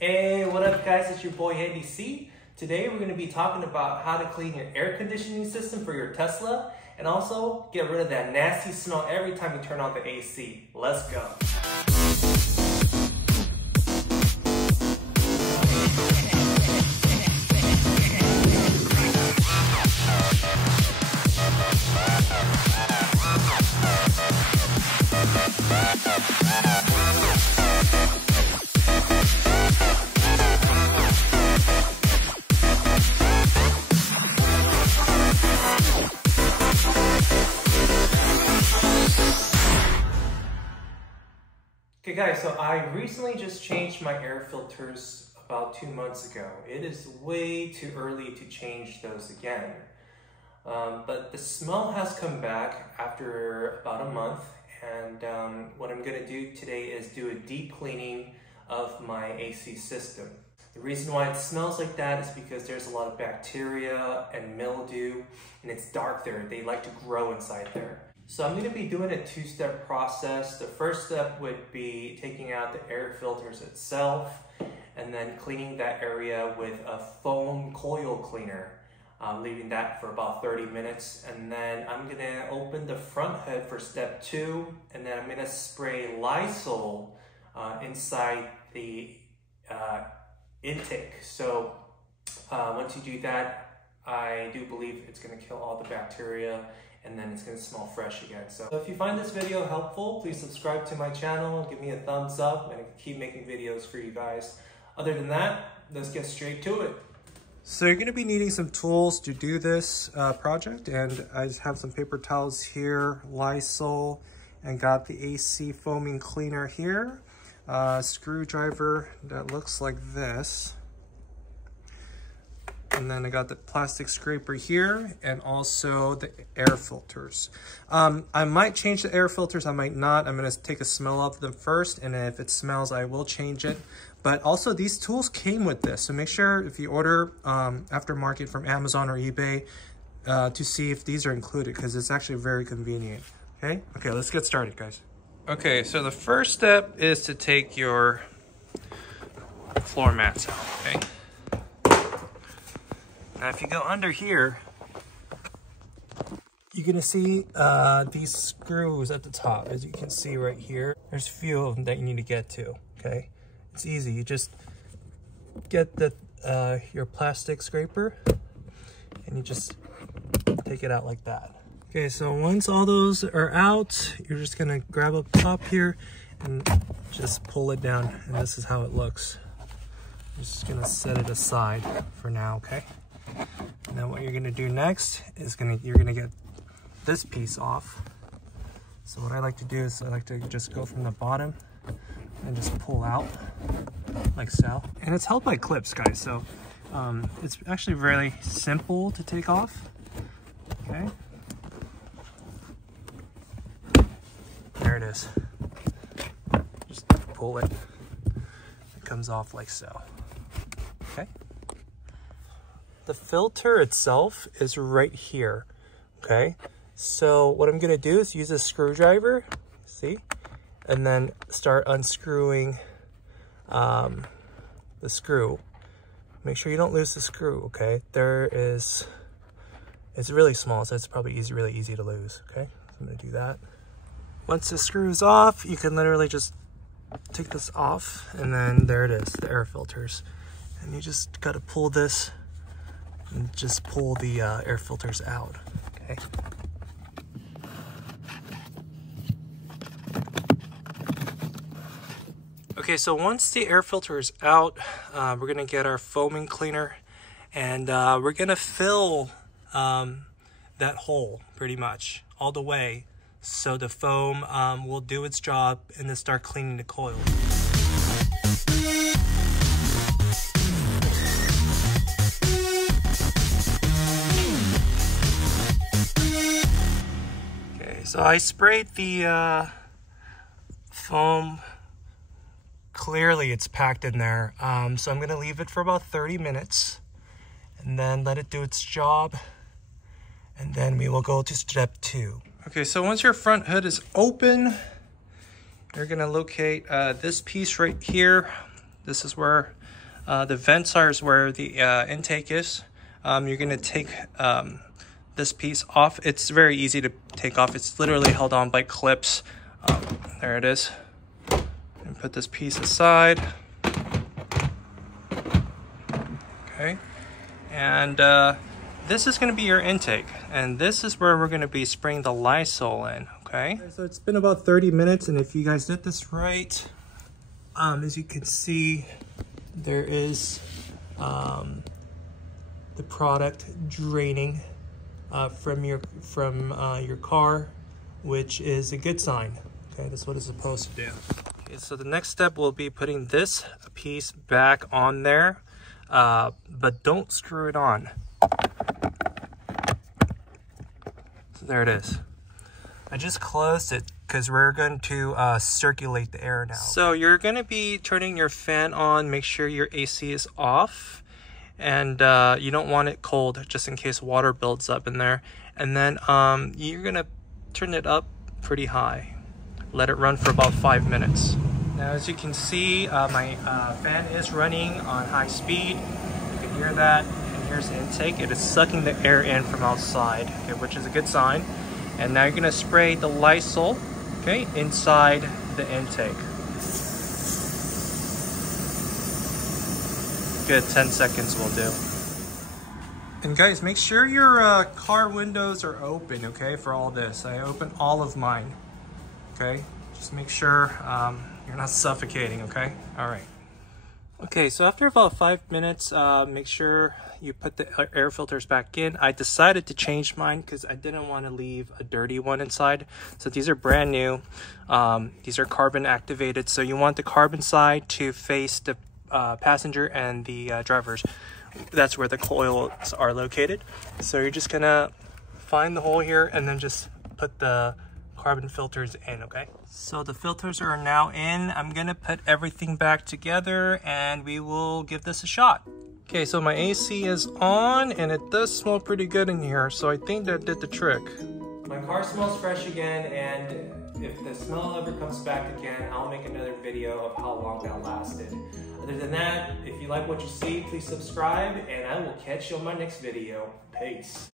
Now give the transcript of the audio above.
Hey, what up guys, it's your boy Andy C. Today we're going to be talking about how to clean your air conditioning system for your Tesla and also get rid of that nasty smell every time you turn on the AC. Let's go. Okay guys, so I recently just changed my air filters about 2 months ago. It is way too early to change those again. But the smell has come back after about a month, and what I'm gonna do today is do a deep cleaning of my AC system. The reason why it smells like that is because there's a lot of bacteria and mildew, and it's dark there. They like to grow inside there. So I'm going to be doing a two-step process. The first step would be taking out the air filters itself and then cleaning that area with a foam coil cleaner, leaving that for about 30 minutes. And then I'm going to open the front hood for step 2, and then I'm going to spray Lysol inside the intake. So once you do that, I do believe it's going to kill all the bacteria, and then it's going to smell fresh again. So if you find this video helpful, please subscribe to my channel, give me a thumbs up, and I can keep making videos for you guys. Other than that, let's get straight to it. So you're going to be needing some tools to do this project, and I just have some paper towels here, Lysol, and got the AC foaming cleaner here, screwdriver that looks like this. And then I got the plastic scraper here and also the air filters. I might change the air filters, I might not. I'm gonna take a smell of them first, and if it smells, I will change it. But also these tools came with this, so make sure if you order aftermarket from Amazon or eBay to see if these are included, because it's actually very convenient. Okay, let's get started, guys. Okay, so the first step is to take your floor mats out, okay? Now, if you go under here, you're gonna see these screws at the top, as you can see right here. There's a few of them that you need to get to, okay? It's easy, you just get your plastic scraper and you just take it out like that. Okay, so once all those are out, you're just gonna grab up top here and just pull it down, and this is how it looks. I'm just gonna set it aside for now, okay? And then what you're gonna do next is you're gonna get this piece off. So what I like to do is I like to just go from the bottom and just pull out like so. And it's held by clips, guys, so it's actually really simple to take off. Okay. There it is. Just pull it. It comes off like so. Okay. The filter itself is right here, okay? So what I'm gonna do is use a screwdriver, see? And then start unscrewing the screw. Make sure you don't lose the screw, okay? It's really small, so it's probably really easy to lose, okay? So I'm gonna do that. Once the screw's off, you can literally just take this off, and then there it is, the air filters. And you just gotta pull this and just pull the air filters out, okay? Okay, so once the air filter is out, we're gonna get our foaming cleaner, and we're gonna fill that hole pretty much all the way, so the foam will do its job and then start cleaning the coil. So I sprayed the foam. Clearly it's packed in there. So I'm gonna leave it for about 30 minutes and then let it do its job. And then we will go to step 2. Okay, so once your front hood is open, you're gonna locate this piece right here. This is where the vents are, is where the intake is. You're gonna take this piece off. It's very easy to take off. It's literally held on by clips. There it is. And put this piece aside. Okay. And this is going to be your intake. And this is where we're going to be spraying the Lysol in. Okay. So it's been about 30 minutes. And if you guys did this right, as you can see, there is the product draining from your car, which is a good sign. Okay, that's what it's supposed to do. Okay, so the next step will be putting this piece back on there, but don't screw it on. So there it is. I just closed it because we're going to circulate the air now. So you're going to be turning your fan on. Make sure your AC is off, and you don't want it cold just in case water builds up in there. And then you're going to turn it up pretty high. Let it run for about 5 minutes. Now, as you can see, my fan is running on high speed. You can hear that. And here's the intake. It is sucking the air in from outside, okay, which is a good sign. And now you're gonna spray the Lysol, okay, inside the intake. Good, 10 seconds will do. And guys, make sure your car windows are open, okay, for all this. I open all of mine, okay? Just make sure you're not suffocating, okay? All right. Okay, so after about 5 minutes, make sure you put the air filters back in. I decided to change mine because I didn't want to leave a dirty one inside. So these are brand new. These are carbon activated. So you want the carbon side to face the passenger and the drivers. That's where the coils are located. So you're just gonna find the hole here and then just put the carbon filters in, okay? So the filters are now in. I'm gonna put everything back together and we will give this a shot. Okay, so my AC is on and it does smell pretty good in here, so I think that did the trick. My car smells fresh again, and if the smell ever comes back again, I'll make another video of how long that lasted. Other than that, if you like what you see, please subscribe and I will catch you on my next video. Peace.